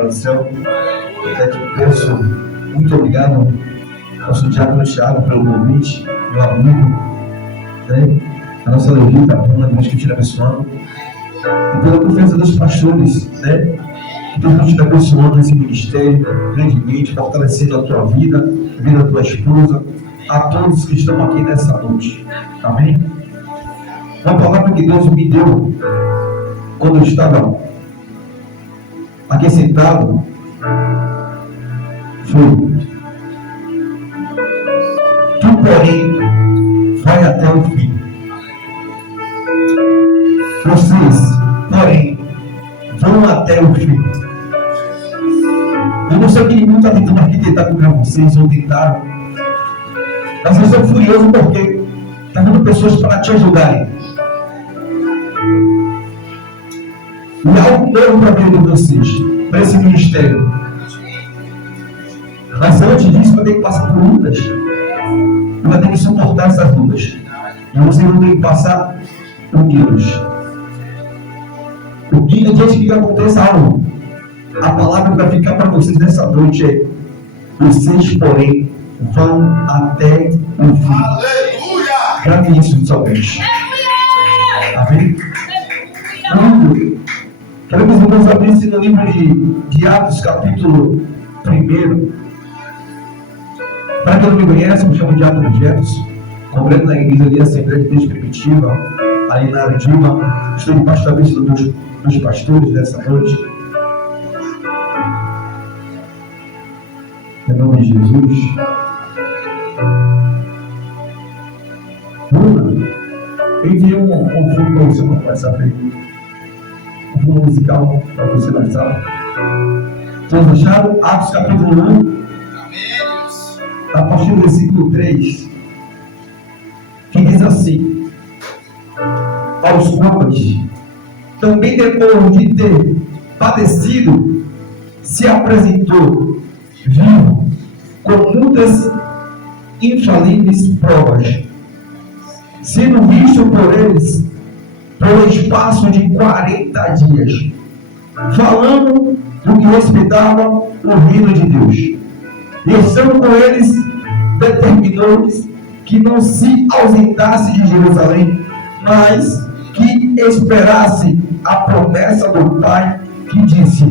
Pai do céu, eu te peço muito obrigado ao seu diácono Thiago pelo convite, meu amigo, né? A nossa levita, a Bruna, Deus que te abençoando, e pela confiança dos pastores, né? Que Deus te abençoando nesse ministério, grandemente, fortalecendo a tua vida, a vida da tua esposa, a todos que estão aqui nessa noite. Amém? Uma palavra que Deus me deu quando eu estava aqui sentado foi: tu, porém, vai até o fim. Vocês, porém, vão até o fim. Eu não sei o que ninguém está tentando arquitetar contra vocês ou tentaram, mas eu estou furioso porque está vendo pessoas para te ajudarem. E algo novo para a vida de vocês, para esse ministério. Mas antes disso, vai ter que passar por lutas. E vai ter que suportar essas lutas. E vocês vão ter que passar unidos. O dia que aconteça algo, a palavra que vai ficar para vocês nessa noite é: vocês, porém, vão até o fim. Aleluia! Grave isso no seu mente. Amém? Quero que os irmãos abrissem no livro de Atos, capítulo 1. Para quem não me conhece, eu me chamo de Atos Jefferson, congresso na igreja ali, Assembleia de Deus Primitiva, ali na Arandima. Estou debaixo da vista dos pastores dessa noite. Em nome de Jesus. Bruna, eu enviei um fundo para você para começar a pregar. Um fundo musical para você na sala. Todos acharam? Atos capítulo 1. A partir do versículo 3. Que diz assim: aos quais, também depois de ter padecido, se apresentou vivo, com muitas infalíveis provas, sendo visto por eles pelo espaço de 40 dias, falando do que respeitava o reino de Deus. E estando com eles, determinou-lhes que não se ausentasse de Jerusalém, mas que esperasse a promessa do Pai, que disse: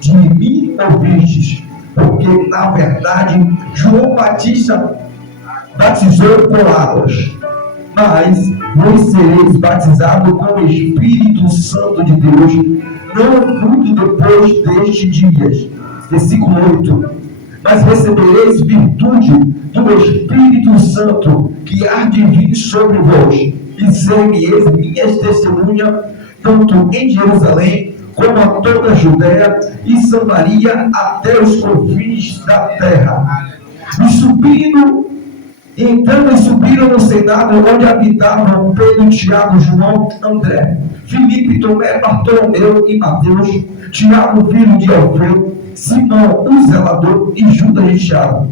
de mim ouvistes, porque na verdade João Batista batizou com águas, mas vós sereis batizados com o Espírito Santo de Deus, não muito depois destes dias. Versículo 8. Mas recebereis virtude do Espírito Santo, que há de vir sobre vós, e ser-me-eis minhas testemunhas, tanto em Jerusalém, como a toda a Judéia e Samaria, até os confins da terra. Entrando e subiram no Senado, onde habitavam Pedro, Tiago, João, André, Filipe, Tomé, Bartolomeu e Mateus, Tiago, filho de Alfeu, Simão, o zelador, e Judas de Tiago.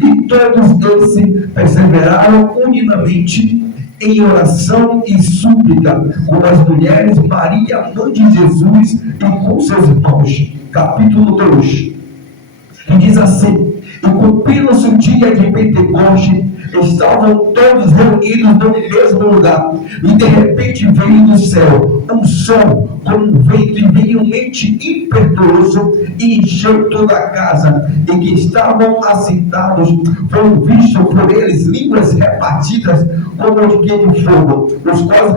E todos eles perseveraram unidamente em oração e súplica com as mulheres, Maria, mãe de Jesus, e com seus irmãos. Capítulo 2. Que diz assim: e cumprindo-se o dia de Pentecoste, estavam todos reunidos no mesmo lugar, e de repente veio do céu um som como um vento veemente impetuoso, e encheu toda a casa, e que estavam assentados foram vistos por eles línguas repartidas como de que de fogo, os quais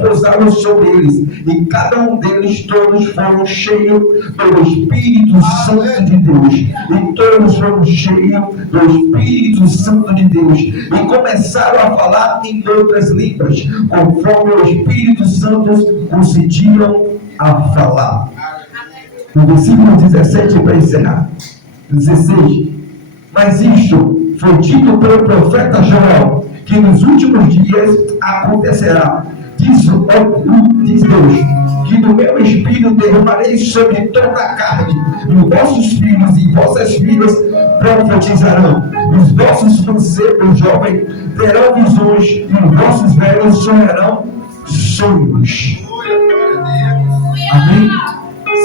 pousaram sobre eles, e cada um deles todos foram cheios do Espírito Santo de Deus, e todos foram cheios do Espírito Santo de Deus, e começaram a falar em outras línguas, conforme o Espírito Santo concediam a falar. No versículo 17, para encerrar, 16: mas isto foi dito pelo profeta Joel, que nos últimos dias acontecerá. Diz Deus, que do meu Espírito derramarei sobre toda a carne, e os vossos filhos e vossas filhas profetizarão, os vossos mancebos jovens terão visões, e os vossos velhos sonharão sonhos. Amém?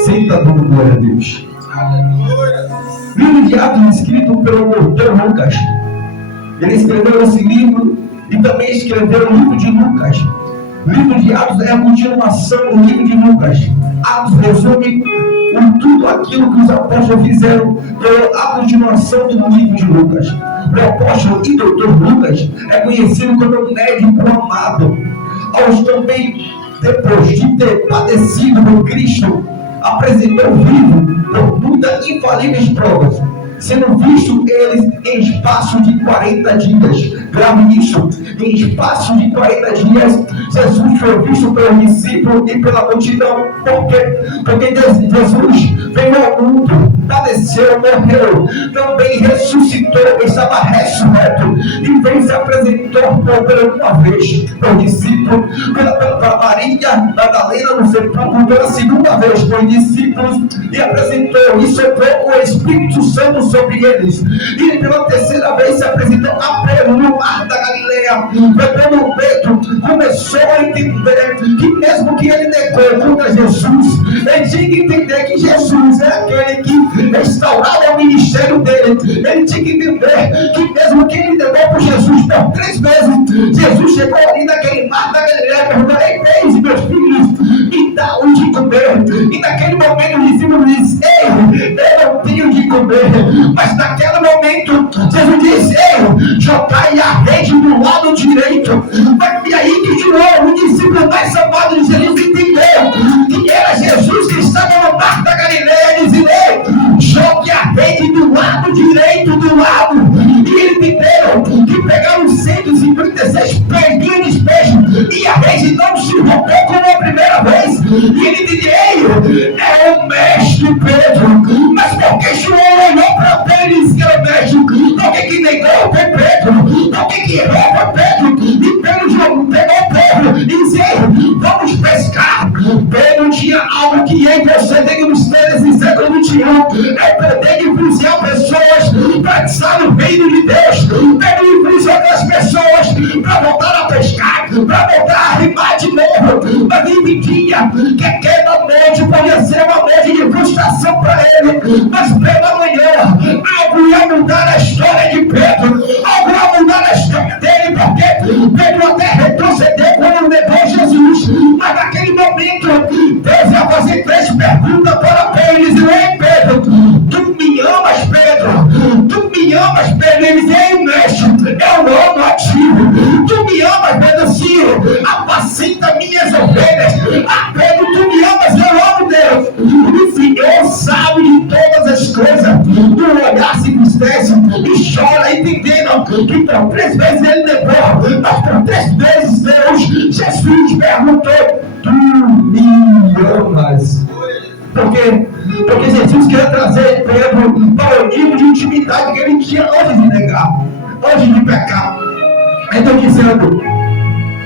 Senta dando glória a Deus. Livro de Atos escrito pelo autor Lucas. Ele escreveu esse livro e também escreveu o livro de Lucas. O livro de Atos é a continuação do livro de Lucas. Atos resume tudo aquilo que os apóstolos fizeram pela continuação do livro de Lucas. O apóstolo e doutor Lucas é conhecido como médico amado. Aos também, depois de ter padecido por Cristo, apresentou vivo por muitas infalíveis provas, sendo visto eles em espaço de 40 dias. Grave isso, em espaço de 40 dias, Jesus foi visto pelos discípulos e pela multidão. Porque Jesus veio ao mundo, padeceu, morreu, também ressuscitou, estava ressurreto, e veio se apresentou pela uma vez para os discípulos, para Maria Madalena no sepulcro, pela segunda vez para os discípulos, e apresentou, e soprou o Espírito Santo sobre eles, e pela terceira vez se apresentou a Pedro no mar da Galileia. Foi quando Pedro começou a entender que mesmo que ele negou contra Jesus, ele tinha que entender que Jesus é aquele que restaurava o ministério dele. Ele tinha que entender que mesmo que ele negou por Jesus por 3 vezes, Jesus chegou ali naquele mar da Galileia e perguntou: ei, meus filhos, me dá o de comer. E naquele momento os discípulos dizem: ei, eu não tenho de comer. Mas naquele momento Jesus disse: ei, jogai a rede do lado direito. E aí que João, o discípulo mais amado de Jesus, entendeu que era Jesus que estava no mar da Galileia, dizendo: ei, jogue a rede do lado direito do lago. E eles entenderam que pegaram 156 grandes peixes e a rede não se rompeu como a primeira vez. E ele entendeu: é o mestre Pedro. Mas porque João olhou para Pedro e disse que era o mestre? Porque que negou foi Pedro? Porque que errou foi Pedro? E Pedro pegou Pedro e disse: vamos pescar. Pedro tinha algo que eu e você temos ter nesse século XXI: é poder de influenciar pessoas para estar no reino de Deus. Pedro influenciou outras pessoas para voltar a pescar, para voltar a rimar de novo. Mas ele entendia que aquela noite podia ser uma noite de frustração para ele, mas pela manhã algo ia mudar a história de Pedro, algo ia mudar a história dele, porque Pedro até retrocedeu quando negou Jesus. Mas naquele momento Deus ia fazer 3 perguntas para Pedro, dizendo: ei, Pedro, tu me amas, Pedro? Tu me amas, Pedro? Ele disse: ei, mestre, eu amo a ti. Tu me amas, Pedro? Sim, apacenta minhas ovelhas. Ah, Pedro, tu me amas? Eu amo Deus. O Senhor sabe de todas as coisas. Tu olhar se entristece e chora, entendendo que por 3 vezes ele negou, mas por 3 vezes Deus, Jesus perguntou: tu me amas? Por quê? Porque Jesus quer trazer Pedro para o nível de intimidade que ele tinha antes de negar, antes de pecar. Então, dizendo,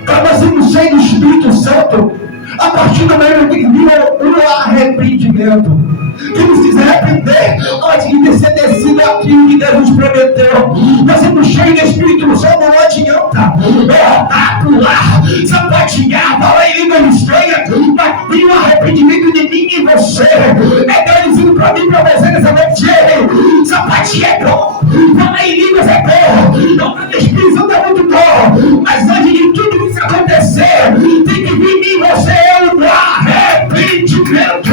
para nós sermos cheios do Espírito Santo, a partir do momento que viram o arrependimento, que precisa arrepender antes de ter descido aquilo que Deus nos prometeu. Nós somos cheios do Espírito Santo, não adianta derrotar, pular, sapatear, falar em língua estranha, mas tem um arrependimento de mim e você. É Deus dizendo para mim e para você nessa noite: sapatear é bom, falar em línguas é bom, não, o Espírito Santo é muito bom, mas antes de tudo isso acontecer, tem que vir em mim e você o arrependimento.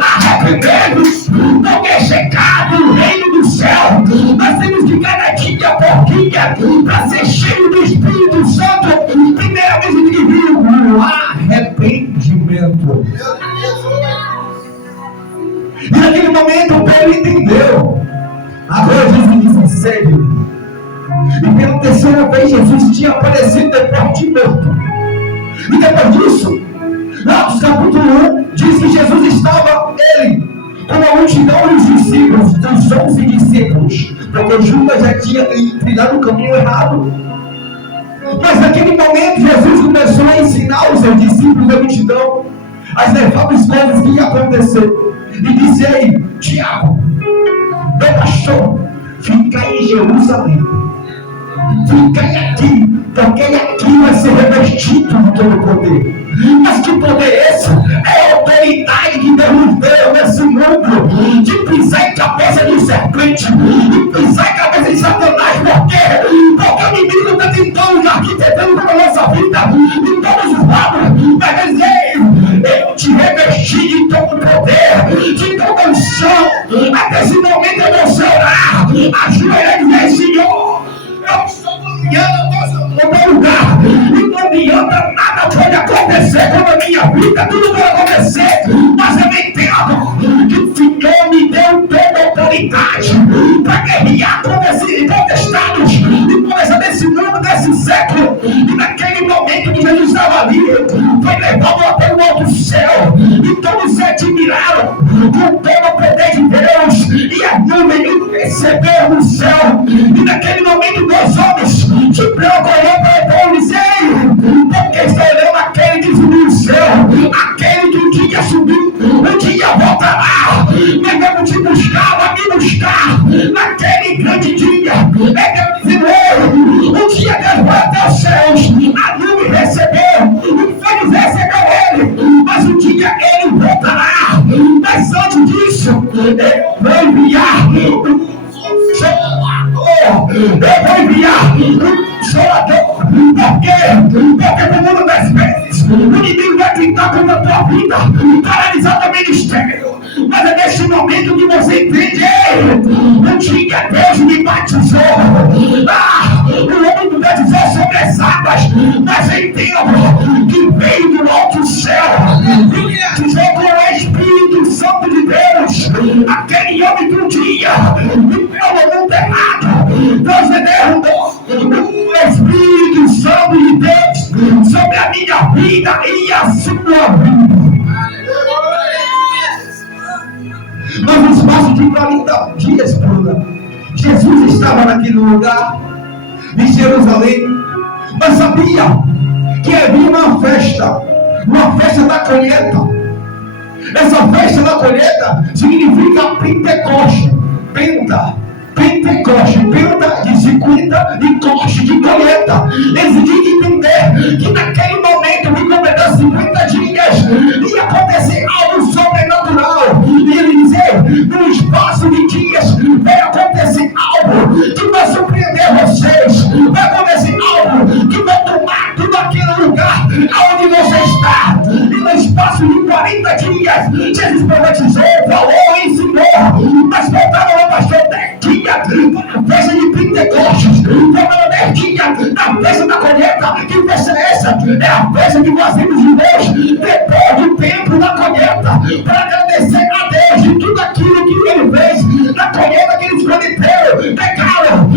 Arrependemos, porque é chegado o reino do céu. Nós temos que cada dia por dia para ser cheio do Espírito Santo. Primeira vez que vir o arrependimento. E naquele momento Pedro entendeu. Agora Jesus disse: segue-me. E pela terceira vez Jesus tinha aparecido depois de morto. E depois disso, Atos capítulo 1 diz que Jesus estava, ele, com a multidão e os discípulos, dos 11 discípulos, porque Judas já tinha trilhado o caminho errado. Mas naquele momento Jesus começou a ensinar os seus discípulos da multidão as nefadas coisas que iam acontecer. E disse: ei, Tiago, meu pastor, fica em Jerusalém, fica aqui, porque aqui vai ser revestido de todo o poder. Mas que poder é esse? É a autoridade que Deus nos deu nesse mundo, de pisar em cabeça de serpente, de pisar em cabeça de Satanás. Por quê? Porque o inimigo está tentando, arquitetando para a nossa vida, de todos os lados. Mas ele diz: eu te revesti de todo poder, de toda unção. Até esse momento eu vou se orar, ajoelhar e dizer: Senhor, eu estou caminhando no meu lugar, e não adianta nada pode acontecer com a minha vida, tudo pode acontecer, mas eu entendo que o Senhor me deu toda a autoridade para guerrear contra esses contestados e começar desse mundo, desse século. E naquele momento que Jesus estava ali, foi levado até o alto céu, e todos se admiraram com todo o poder de Deus, e a nuvem receberam no céu. E naquele momento dois homens se preocuparam para ele e disseram: porque está olhando aquele que subiu no céu, aquele que um dia subiu, um dia voltará. Mas vamos te buscar, vai me buscar naquele grande dia. É Deus dizendo: um dia Deus vai até os céus, a nuvem recebeu, o Feliz recebeu ele, mas um dia ele voltará. Mas antes disso, eu vou enviar eu vou enviar um chorador. Por quê? Porque no mundo das vezes o inimigo vai tentar contra a tua vida, paralisar teu ministério. Mas é neste momento que você entende: um dia Deus me batizou. O homem me batizou sobre as águas, mas eu entendo que veio do alto céu e batizou com o Espírito Santo de Deus. Aquele homem que um dia viveu no mundo errado, Deus derramou o Espírito Santo de Deus sobre a minha vida e a sua vida. Mas no espaço de 40 dias, Bruna, Jesus estava naquele lugar, em Jerusalém, mas sabia que havia uma festa da colheita. Essa festa da colheita significa Pentecoste. Pentecoste, penta de 50 e coste de colheita. Eles tinham que entender que naquele momento, de completar 50 dias, ia acontecer algo sobrenatural. E ele dizer: no espaço de dias, vai acontecer algo que vai surpreender vocês. Vai acontecer algo que vai tomar tudo aquele lugar onde você está. E no espaço de 40 dias, Jesus profetizou, falou, ensinou. Mas faltava lá, pastor, 10 dias na festa de Pentecostes, faltava 10 dias na festa da colheita. Que festa é essa? É a festa que nós vimos de Deus depois do tempo da colheita, para agradecer a Deus de tudo aquilo que ele fez na colheita que eles prometeram, pegaram,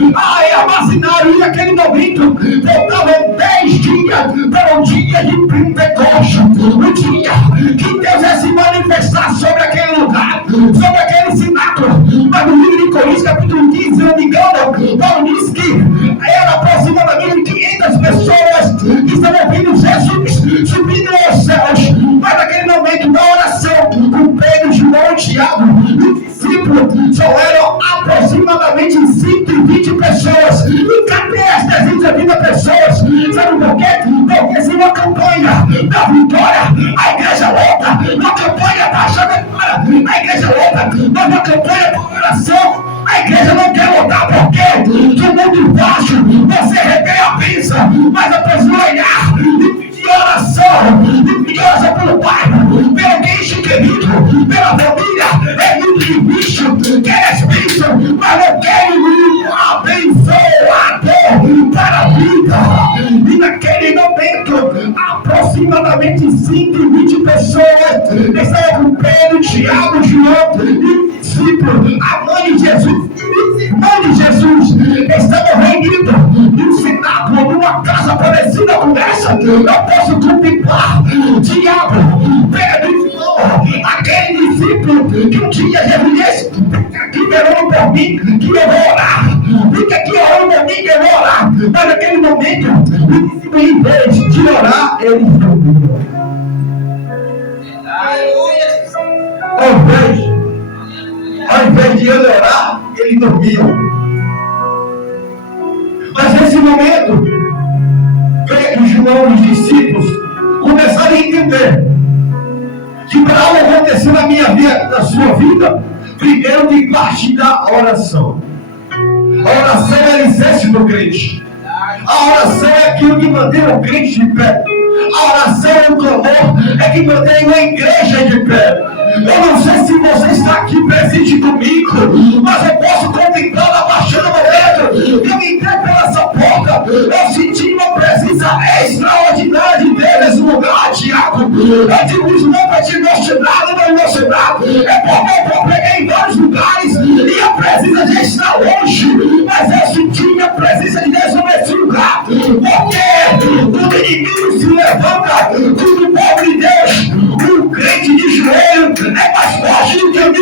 armazenaram. E naquele momento faltavam 10 dias para o dia de Pentecostes, o dia que Deus ia se manifestar sobre aquele lugar, sobre aquele cenáculo. Mas no livro de Coríntios, capítulo 15, se não me engano, Paulo diz que era aproximadamente 500 pessoas que estavam ouvindo Jesus subindo aos céus. Mas naquele momento da oração, com Pedro, João e Tiago, os discípulos só eram aproximadamente 120 pessoas. E cadê as 330 pessoas? Sabe por quê? Porque se uma campanha da vitória, a igreja luta. Uma campanha da vitória, a igreja luta. Mas uma campanha da oração, a igreja não quer lutar. Por quê? Do mundo baixo, você requer a bênção, mas a pessoa olhar e pedir oração, e pedir oração pelo bairro, pelo quente querido, pela família, é muito difícil. Quer bênção, mas não quer abençoador para a vida. E naquele momento, aproximadamente 120 pessoas estavam com Pedro, Tiago, João e discípulo. A mãe de Jesus, estavam reunidos num cenáculo, numa casa parecida com essa. Eu posso contemplar Tiago, Pedro, aquele discípulo que um dia Jesus disse: fica aqui orando por mim, que eu vou orar. Fica aqui orando por mim, que eu vou orar. Mas naquele momento, o discípulo, em vez de orar, ele dormiu. Ao invés de ele orar, ele dormiu. Mas nesse momento, Pedro, João e os discípulos, com começarem a entender que para algo acontecer na minha vida, na sua vida, primeiro tem que partir da oração. A oração é a alicerce do crente. A oração é aquilo que mantém o crente de pé. A oração é o clamor, é que mantém a igreja de pé. Eu não sei se você está aqui presente comigo, mas eu posso contemplar a partir do momento que eu entrei por essa porta. Eu senti uma presença extraordinária de Deus nesse lugar, Tiago. Eu digo isso não para te emocionar, não emocionar. É porque eu preguei em vários lugares e a presença já está longe, mas eu senti a presença de Deus nesse lugar. Porque o inimigo se levanta contra o povo de Deus. O crente de joelho é mais forte do que o de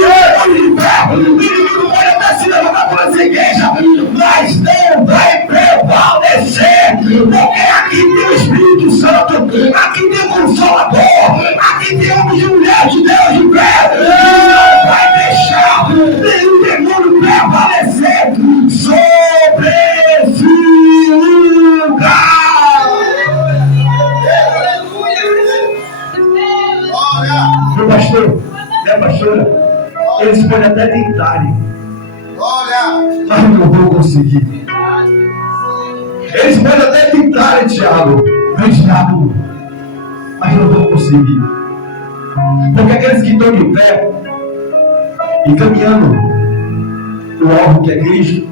pé. O inimigo pode até se levantar por essa igreja, mas não vai prevalecer, porque aqui tem o Espírito Santo, aqui tem o Consolador, aqui tem o mulher de Deus de pé. Não vai deixar nenhum demônio prevalecer sobre esse lugar. Meu pastor, minha pastora, eles podem até tentarem, mas não vão conseguir. Eles podem até tentarem, Tiago, mas não vão conseguir. Porque aqueles que estão de pé e caminhando o alvo que é Cristo,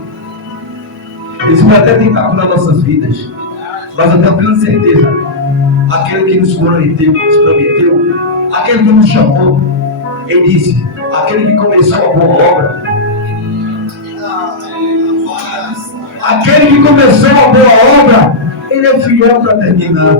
eles podem até tentar nas nossas vidas, mas eu tenho plena certeza, aquele que nos prometeu, aquele que nos chamou, ele disse, aquele que começou a boa obra, aquele que começou a boa obra, ele é fiel para terminar.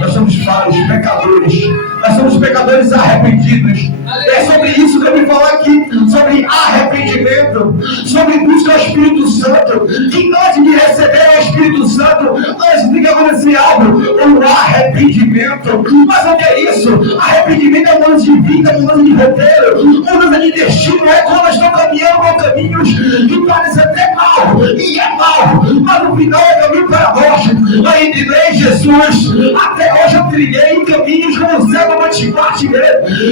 Nós somos falhos, pecadores. Nós somos pecadores arrependidos. É sobre isso que eu vim falar aqui. Sobre arrependimento. Sobre busca ao Espírito Santo. Que antes de receber o Espírito Santo, antes de acontecer algo, o arrependimento. Mas o que é isso? Arrependimento é mudança de vida, mudança de roteiro, mudança de destino. É quando nós estamos caminhando por caminhos que parecem até mal. E é mal. Mas no final é caminho para nós. Mas em Jesus, até hoje eu trilhei em caminhos como o cego Bartimeu.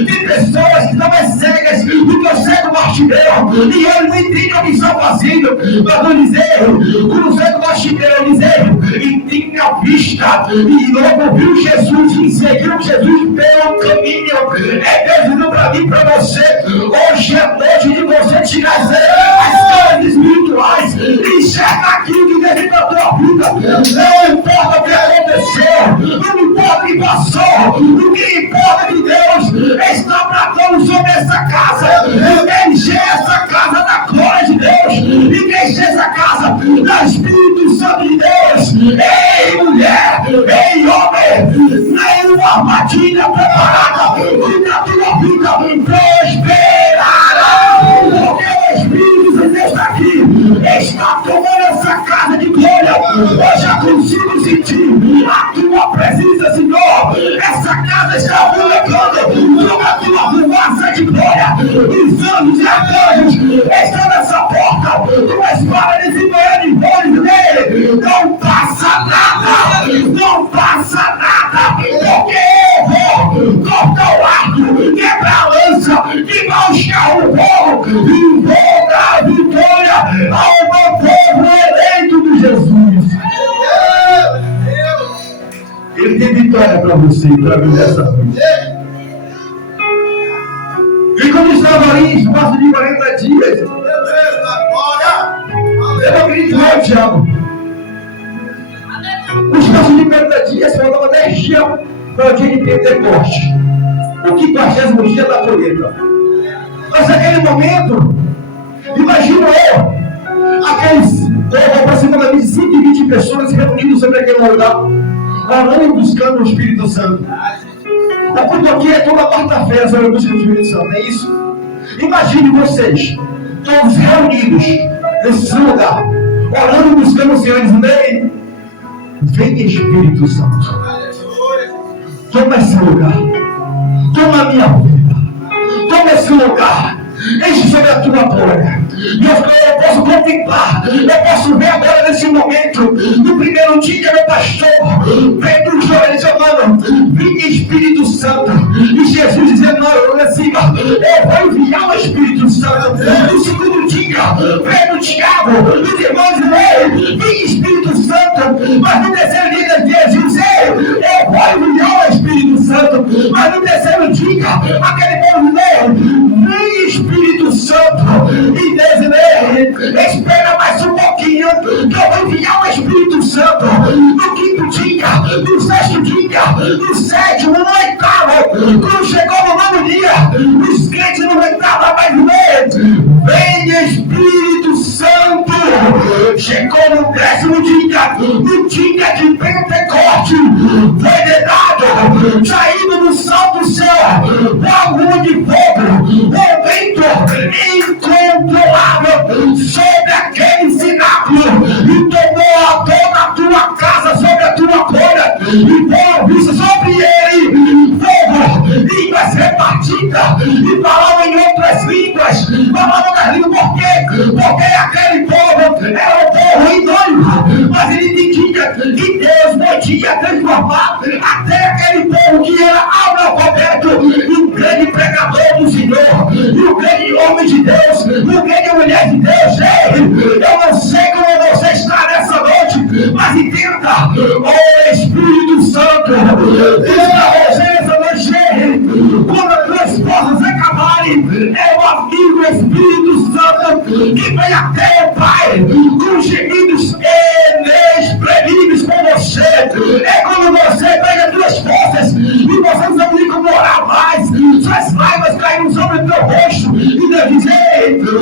Tem pessoas que estão mais cegas do que o cego Bartimeu, e ele não entende o que está fazendo. Mas eu dizer, como o cego Bartimeu, dizer, e tinha vista, e logo viu Jesus, e seguiu Jesus pelo caminho. É Deus dizendo para mim e para você, hoje é noite de você tirar as coisas espirituais e enxergar aquilo que deve para a tua vida. Não importa o que aconteceu, não importa o que passou, o que importa é que Deus está tratando sobre essa casa. Encher essa casa da glória de Deus, e encher essa casa do Espírito Santo de Deus. Ei, mulher, ei, homem, nenhuma armadilha preparada contra a tua vida prosperará, porque o Espírito Santo está aqui, está tomando essa casa de glória. Eu já consigo sentir a tua presença, Senhor. Essa casa está voando sobre a tua fumaça de glória. Os anjos e arcanjos estão nessa porta, tua espada desembanhando em flores nele. Não passa nada, não passa nada, porque eu vou cortar o arco, quebrar a lança, queimar os carros no fogo e vou dar vitória ao meu povo eleito de Jesus. Ele tem vitória para você e para mim dessa vez. E como estava ali, em espaço de 40 dias, eu acredito não, Tiago. O espaço de 40 dias faltava 10 dias para o dia de Pentecoste, o 50º dia da colheita. Mas naquele momento, imagino eu, aqueles aproximadamente 120 pessoas reunidas sobre aquele lugar, orando e buscando o Espírito Santo. O culto aqui é toda quarta-feira sobre a busca do Espírito Santo, não é isso? Imagine vocês, todos reunidos nesse lugar, orando e buscando o Senhor, dizendo: ei, vem Espírito Santo, toma esse lugar, toma a minha vida, toma esse lugar, enche sobre a tua glória, eu posso contemplar, eu posso ver agora nesse momento, no primeiro dia, meu pastor, Pedro Joel chamando, vinha Espírito Santo, e Jesus dizendo assim, eu vou enviar o Espírito Santo. No segundo dia, Pedro, Tiago, os irmãos vinha Espírito Santo, mas no terceiro dia, Jesus, eu vou enviar o Espírito Santo, mas no terceiro dia, aquele povo vinha Espírito Santo, e Deus, espera mais um pouquinho, que eu vou enviar o Espírito Santo. No quinto dia, no sexto dia, no sétimo, no oitavo, quando chegou no nono dia, os crentes não aguentavam mais ver. Vem Espírito Santo. Chegou no décimo dia, no dia de Pentecoste, foi dado, saindo do salto do céu, bagulho de fogo, o vento incontrolável sobre aquele cenáculo, e tomou toda a tua casa, sobre a tua cora, e pôr vista sobre ele fogo, línguas repartidas, e falavam em outras línguas, falavam das línguas, porque aquele povo era um povo idôneo, mas ele entendia que Deus podia transformar até aquele povo que era analfabeto, e um grande pregador do Senhor, e um grande homem de Deus, e uma grande mulher de Deus. Eu não sei como você está nessa noite, mas entenda, o Espírito Santo está você nessa noite. Quando as tuas forças acabarem, é o amigo Espírito Santo que vem até o Pai com gemidos inexprimíveis com você. É quando você pega as tuas forças e você não tem como orar mais, suas lágrimas caíram sobre o teu rosto, e Deus diz: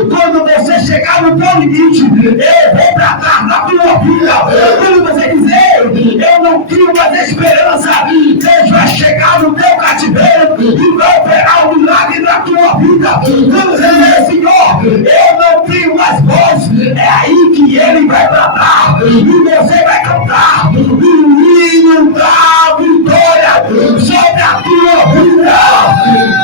quando você chegar no teu limite, eu vou tratar da tua vida. Quando você dizer, eu não tenho mais esperança, Deus vai chegar no teu cativeiro e vai operar um milagre na tua vida. Quando você dizer, Senhor, eu não tenho mais voz, é aí que Ele vai tratar, e você vai cantar o hino da vitória sobre a tua vida.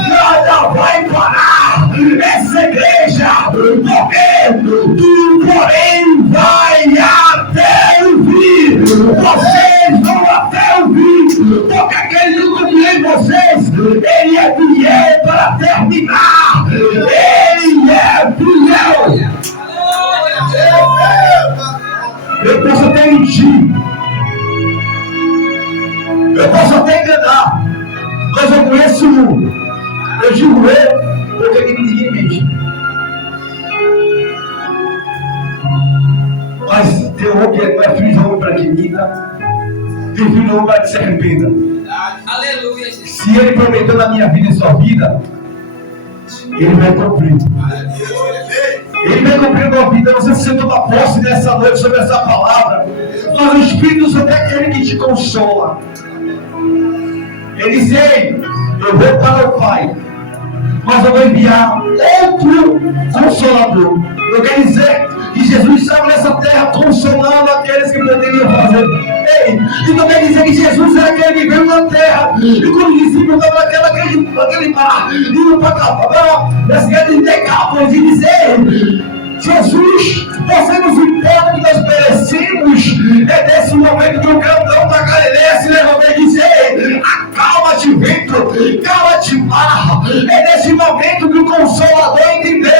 Nada vai parar essa igreja, porque tu, porém, vai até o fim. Vocês vão até o fim, porque aquele que confia em vocês, ele é fiel para terminar. Ele é fiel. Eu posso até mentir, eu posso até enganar, mas eu conheço um. Eu digo porque ninguém mente. Mas tem um que é filho de homem para que minta, tem filho de homem para que se arrependa. Aleluia. Se Ele prometeu na minha vida e sua vida, Ele vai cumprir. Ele vai cumprir na vida. Não sei se você toma posse nessa noite sobre essa palavra, mas o Espírito Santo é aquele que te consola. Ele diz: ei, eu vou para o Pai, mas eu vou enviar outro Consolador. Eu quero dizer que Jesus estava nessa terra consolando aqueles que poderiam fazer. Ei, então quer dizer que Jesus era aquele que veio na terra, e quando os discípulos estavam naquele mar, indo para essa guerra de Decápolis, e dizer: Jesus, você nos importa que nós perecemos. É nesse momento que o cantão da Galileia se levantou e disse: acalma-te, vento, cala-te, mar. É nesse momento que o Consolador entendeu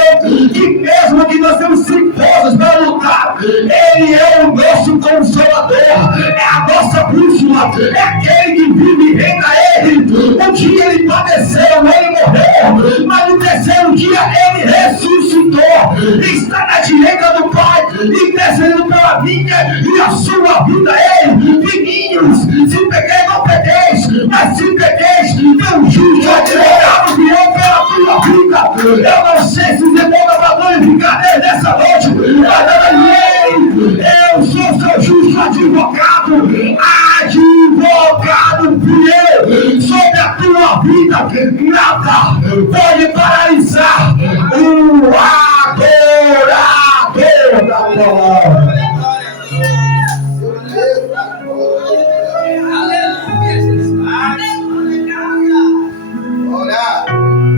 que mesmo que nós temos 5 forças para lutar, Ele é o nosso Consolador, é a nossa bússola, é aquele que vive e reina. Ele, um dia Ele padeceu, Ele morreu, mas no terceiro dia Ele ressuscitou, está na direita do Pai, intercedendo pela minha e a sua vida. Ele, filhinhos, se pequeis, não pequeis, mas se pequeis, teu justo advogado virou pela tua vida. Eu não sei se você volta para glorificar Deus nessa noite, mas eu sou seu justo advogado fiel sobre a tua vida. Nada pode paralisar o adorador da palavra.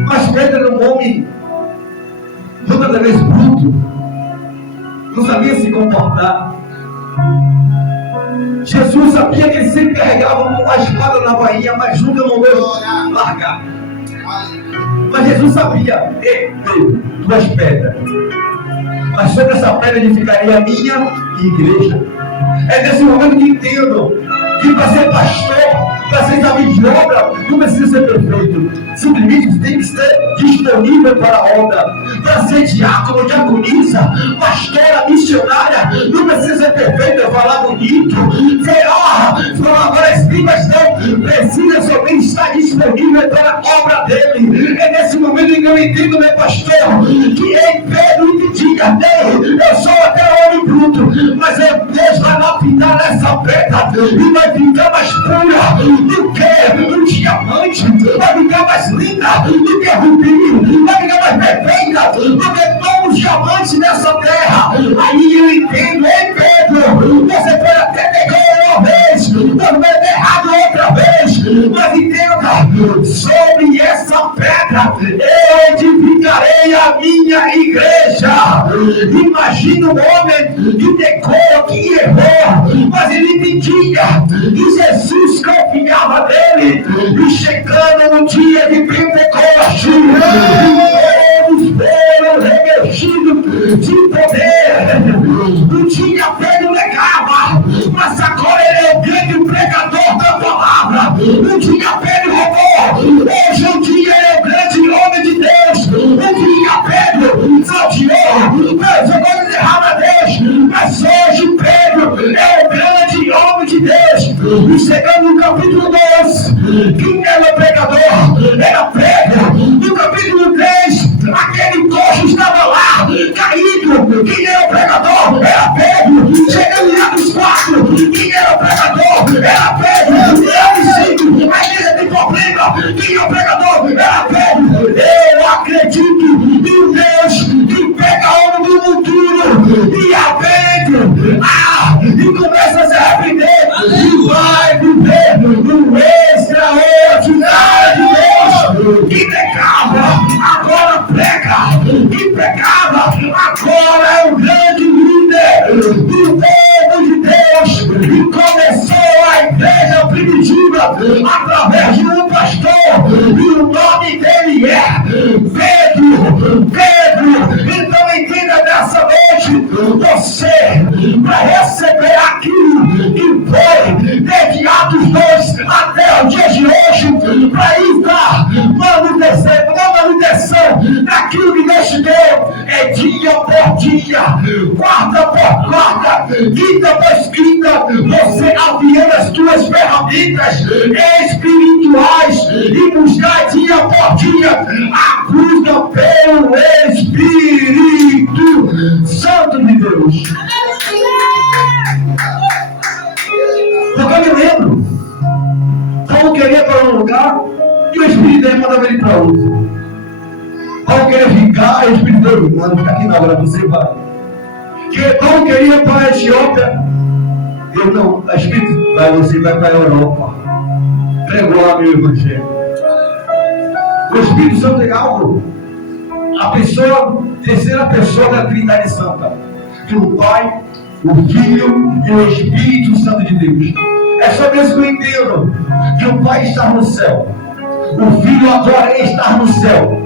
Mas Pedro era um homem, muitas vezes homens brutos, não sabia se comportar. Jesus sabia que ele sempre carregava uma espada na bainha, mas nunca mandou largar. Mas Jesus sabia, ei, Pedro, duas pedras, mas sobre essa pedra edificaria a minha igreja. É nesse momento que entendo que para ser pastor, para ser serviço de obra, não precisa ser perfeito. Simplesmente tem que ser disponível para a obra. Para ser diácono, diaconisa, pastora, missionária, não precisa ser perfeito, falar bonito, falar várias línguas, não. Precisa somente estar disponível para a obra dele. É nesse momento que eu entendo, meu pastor, que em Pedro te diga, eu sou até homem bruto, mas Deus vai lapidar essa pedra e vai ficar mais pura do que um diamante, vai ficar mais linda do que rubi, vai ficar mais perfeita do que todos os diamantes nessa terra. Aí eu entendo, hein, Pedro, você pode até pegar uma vez, mas errado outra vez, mas entenda, sobre essa pedra eu edificarei a minha igreja. Imagina um homem que decora, que errou, mas ele entendia que Jesus confiava nele, e chegando no dia de Pentecostes, todos foram revestidos de poder. Não tinha Pedro negava, mas agora ele é o grande pregador da palavra. Não tinha Pedro roubou, hoje em dia ele é o grande homem de Deus. Não tinha Pedro salteou, mas agora ele errava a Deus, mas hoje Pedro é o grande homem de Deus. E chegando no capítulo 2, quem era o pregador? Era Pedro. No capítulo 3, aquele coxo estava lá, caído. Quem era o pregador? Era Pedro. Chegando em Atos 4, quem era o pregador? Era Pedro. E Atos 5, a igreja tem problema. Quem é o pregador? Era Pedro. Eu acredito em Deus que pega a homem do futuro e a Pedro. E começa a se arrepender e vai viver no extraordinário de Deus. Que pecava, agora prega. Que pecava, agora é o grande líder do povo de Deus. E começou a igreja primitiva através de um pastor. E o nome dele é Pedro. Pedro. Então entenda nessa noite, você, para receber aquilo que foi desde Atos 2 até o dia de hoje, para ir dar manutenção daquilo que Deus te deu, é dia por dia, quarta por quarta, quinta por quinta, você afiando as tuas ferramentas espirituais e buscar dia por dia a busca pelo Espírito Santo de Deus. Porque eu me lembro, Paulo queria para um lugar e o Espírito dele mandava ele para outro. Paulo queria ficar, e o Espírito dele, mano, fica aqui na hora, você vai. Paulo queria para a Etiópia, eu não, o Espírito vai, você vai para a Europa. Pregou lá meu evangelho. O Espírito Santo é algo, a terceira pessoa da Trindade Santa, o Pai, o Filho e o Espírito Santo de Deus. É sobre isso que eu entendo que o Pai está no céu, o Filho agora está no céu,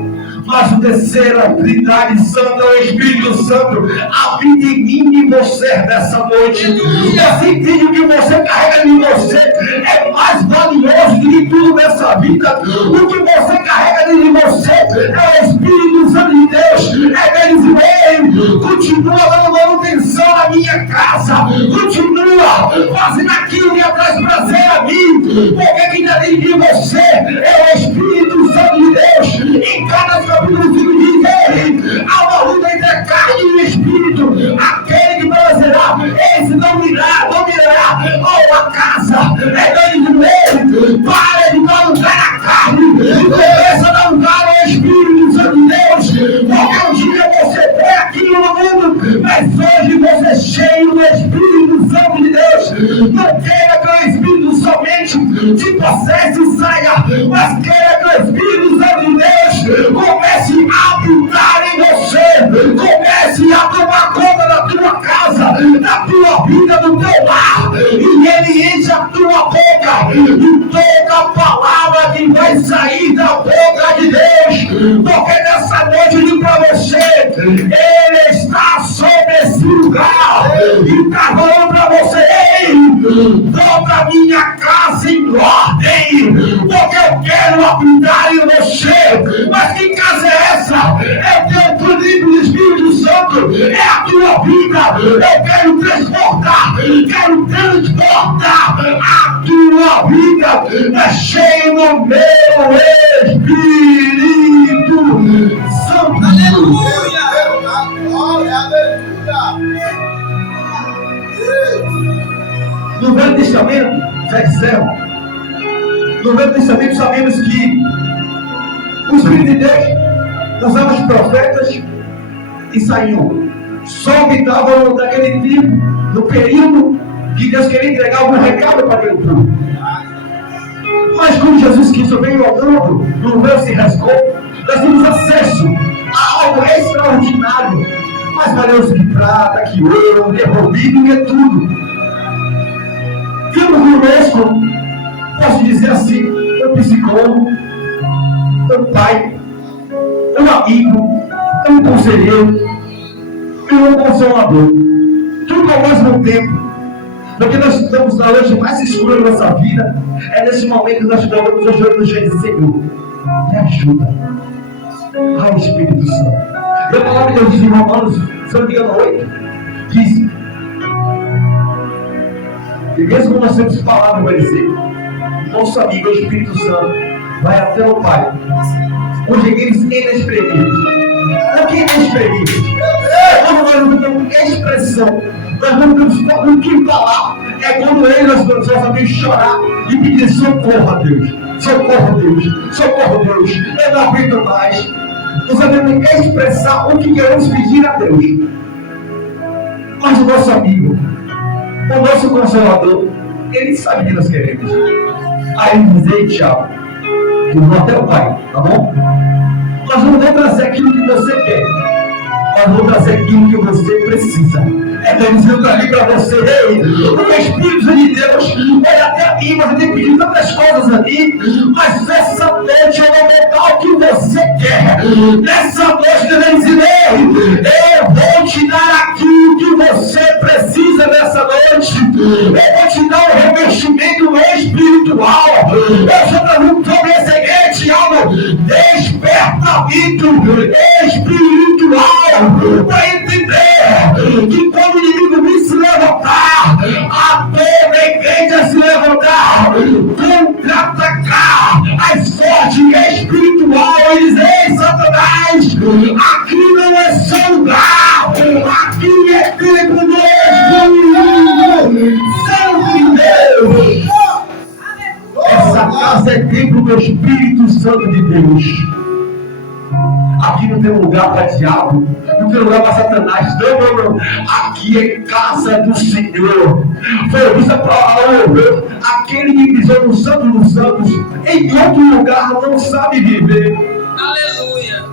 mas o terceiro, a Trindade Santa, o Espírito Santo, habita em mim e você nessa noite. Você entende que você carrega em você é mais valioso do que tudo nessa vida. O que você carrega dentro de você é o Espírito Santo de Deus. É deles mesmo. Continua dando manutenção na minha casa. Continua fazendo aquilo que traz prazer a mim. Porque quem está dentro de você é o Espírito Santo de Deus. Em cada capítulo 5 diz ele, há uma luta entre a carne e o Espírito. Aquele que prevalecerá, esse dominará ou a casa. É deles mesmo. Para de dar lugar à carne e começa a dar lugar ao Espírito Santo de Deus. Porque um dia você foi aqui no mundo, mas hoje você é cheio do Espírito Santo de Deus. Não queira que o Espírito somente te possesse e saia, mas queira que o Espírito Santo de Deus comece a habitar em você. tua boca e toda palavra que vai sair da boca de Deus, porque nessa noite eu digo para você, Ele está sobre esse lugar e está falando para você: ei, dobra a minha casa em ordem, porque eu quero habitar em você. Mas que casa é essa? É o teu equilíbrio do Espírito Santo, é a tua vida. Eu quero transportar a tua vida, mexendo no meu Espírito Santo. Aleluia! Aleluia! No Velho Testamento, já disseram, no Velho Testamento sabemos que o Espírito de Deus usava os profetas e saíam. Só que estavam naquele tempo, no período que Deus queria entregar algum recado para aquele povo. Mas quando Jesus Cristo veio ao mundo, no véu se rasgou, nós temos acesso a algo extraordinário. Mais valioso que prata, que ouro, que rubi, que tudo. Temos conosco, posso dizer assim, um psicólogo, um pai, um amigo, um conselheiro e um consolador. Tudo ao mesmo tempo. Porque nós estamos na noite mais escura da nossa vida. É nesse momento que nós colocamos os joelhos no chão e dizemos: Senhor, me ajuda. Ai, Espírito Santo. E a palavra de Deus diz em Romanos, se eu não me engano, 8, 15. E mesmo quando nós temos palavra para dizer, nosso amigo, o Espírito Santo, vai até o Pai, onde aqueles inexprimíveis. O que é inexprimíveis? É quando nós não temos expressão, nós não temos o que falar. É quando nós sabemos chorar e pedir: socorro a Deus, socorro a Deus, socorro a Deus, eu não aguento mais. Nós sabemos expressar o que queremos pedir a Deus. Mas o nosso amigo, o nosso consolador, ele sabe o que nós queremos. Aí ele diz: ei, Tiago, eu vou até o Pai, tá bom? Nós não vamos trazer aquilo que você quer, nós vamos trazer aquilo que você precisa. É dizendo ali para você: ei, o Espírito de Deus vai até mim, você tem que pedir tantas coisas ali, mas nessa noite eu vou botar o que você quer. Nessa noite eu vou dizer: ei, eu vou te dar aquilo que você precisa nessa noite. Eu vou te dar um revestimento espiritual. Eu só pergunto sobre esse seguinte algo: despertamento espiritual, para entender que quando o inimigo me se levantar, a toda a igreja se levantar, contra-atacar as forças espirituais e dizer: ei, Satanás, aqui não é seu lugar, aqui é tempo do Espírito Santo de Deus. Essa casa é templo do Espírito Santo de Deus. Aqui não tem lugar para diabo, não tem lugar para Satanás. Não. Aqui é casa do Senhor. Foi vista para aquele que pisou no Santo dos Santos, em outro lugar não sabe viver. Aleluia.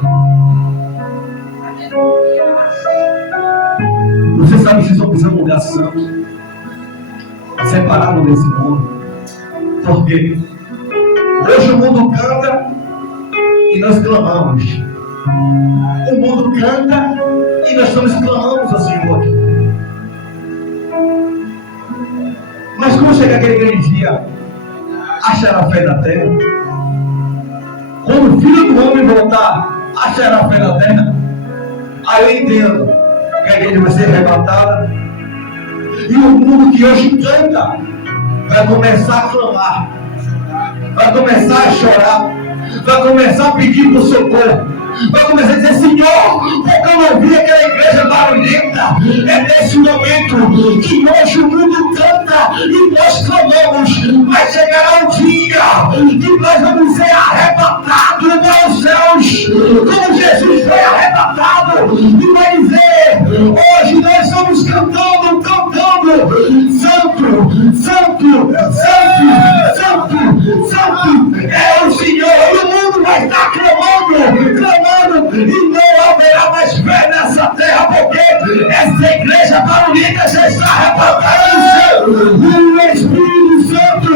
Você sabe que vocês estão pisando no lugar santo, separado desse mundo. Por quê? Hoje o mundo canta e nós clamamos. O mundo canta e nós estamos clamando ao Senhor. Mas quando chegar aquele grande dia, achará fé na terra? Quando o Filho do Homem voltar, achará fé na terra? Aí eu entendo que a igreja vai ser arrebatada e o mundo que hoje canta vai começar a clamar, vai começar a chorar, vai começar a pedir por socorro, vai começar a dizer: Senhor, porque eu não vi aquela igreja barulhenta. É nesse momento que hoje o mundo canta e nós clamamos, mas chegará um dia que nós vamos ser arrebatados aos céus, como Jesus foi arrebatado, e vai dizer: hoje nós estamos cantando, Santo, Santo, Santo, Santo, Santo é o Senhor. E o mundo vai estar clamando, e não haverá mais fé nessa terra, porque essa igreja barulhenta já está arrebatada no céu. O Espírito Santo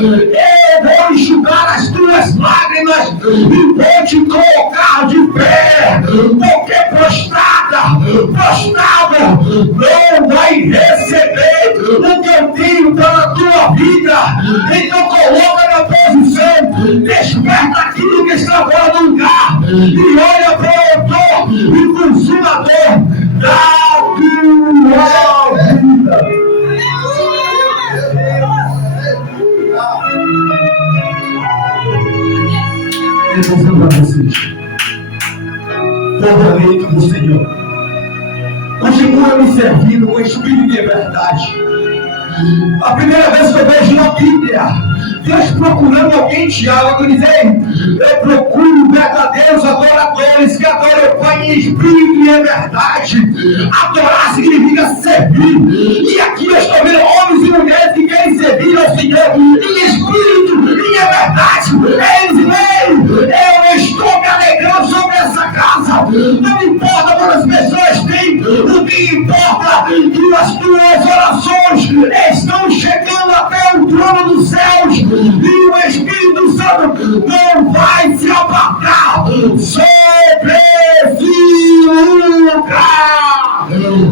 eu vou enxugar as tuas lágrimas e vou te colocar de pé, porque prostrado não vai receber o que eu tenho para a tua vida. Então coloca na posição, desperta aquilo que está fora do lugar e olha para o autor e consumador da tua vida. Eu vou dizer para vocês, povo eleito do Senhor, continua me servindo com espírito de verdade. A primeira vez que eu vejo na Bíblia Deus procurando alguém, Tiago, eu dizei, eu procuro verdadeiros adoradores que adoram o Pai em espírito e em verdade. Adorar significa servir, e aqui eu estou vendo homens e mulheres que querem servir ao Senhor em espírito e em verdade. Eles veem, eu estou me alegrando sobre essa casa. Não importa quantas pessoas tem, o que importa é que as tuas orações estão chegando até o trono dos céus, e o Espírito Santo não vai se apartar sobre esse lugar. Eu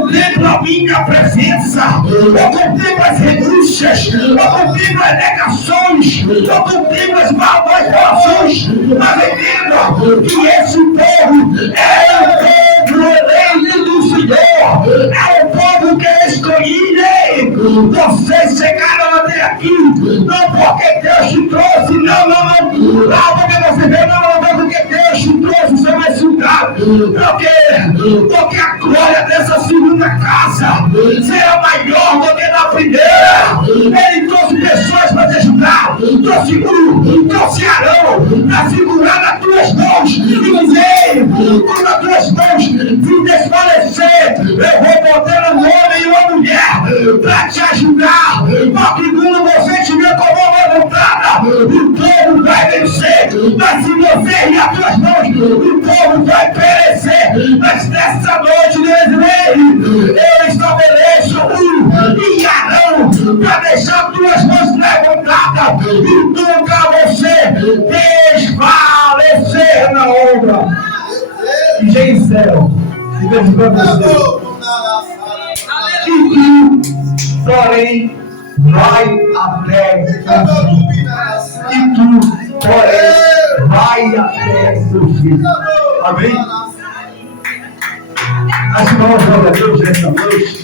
contemplo a minha presença, eu contemplo as renúncias, eu contemplo as negações, eu contemplo as malvações, mas entenda que esse povo é o povo eleito do Senhor, é o povo que é escolhido. Vocês chegaram até aqui não porque Deus te trouxe, não, porque você veio, não, porque Deus te trouxe sobre esse lugar, porque a glória dessa segunda casa será maior do que na primeira. Ele trouxe pessoas para te ajudar, trouxe Arão para segurar nas tuas mãos e dizer, quando as tuas mãos se desfalecer, eu vou botar um homem e uma mulher para te ajudar, porque quando você tiver como uma levantada, o povo vai vencer, mas se você e as tuas mãos, o povo vai perecer. Mas nessa noite, eu estabeleço e Arão para deixar tuas mãos levantadas e nunca você desfalecer na obra. E Geisel, e vejo para você. E tu, porém, vai até o fim. E tu, porém, vai até o fim. Amém? As mãos, glória a Deus, nessa noite.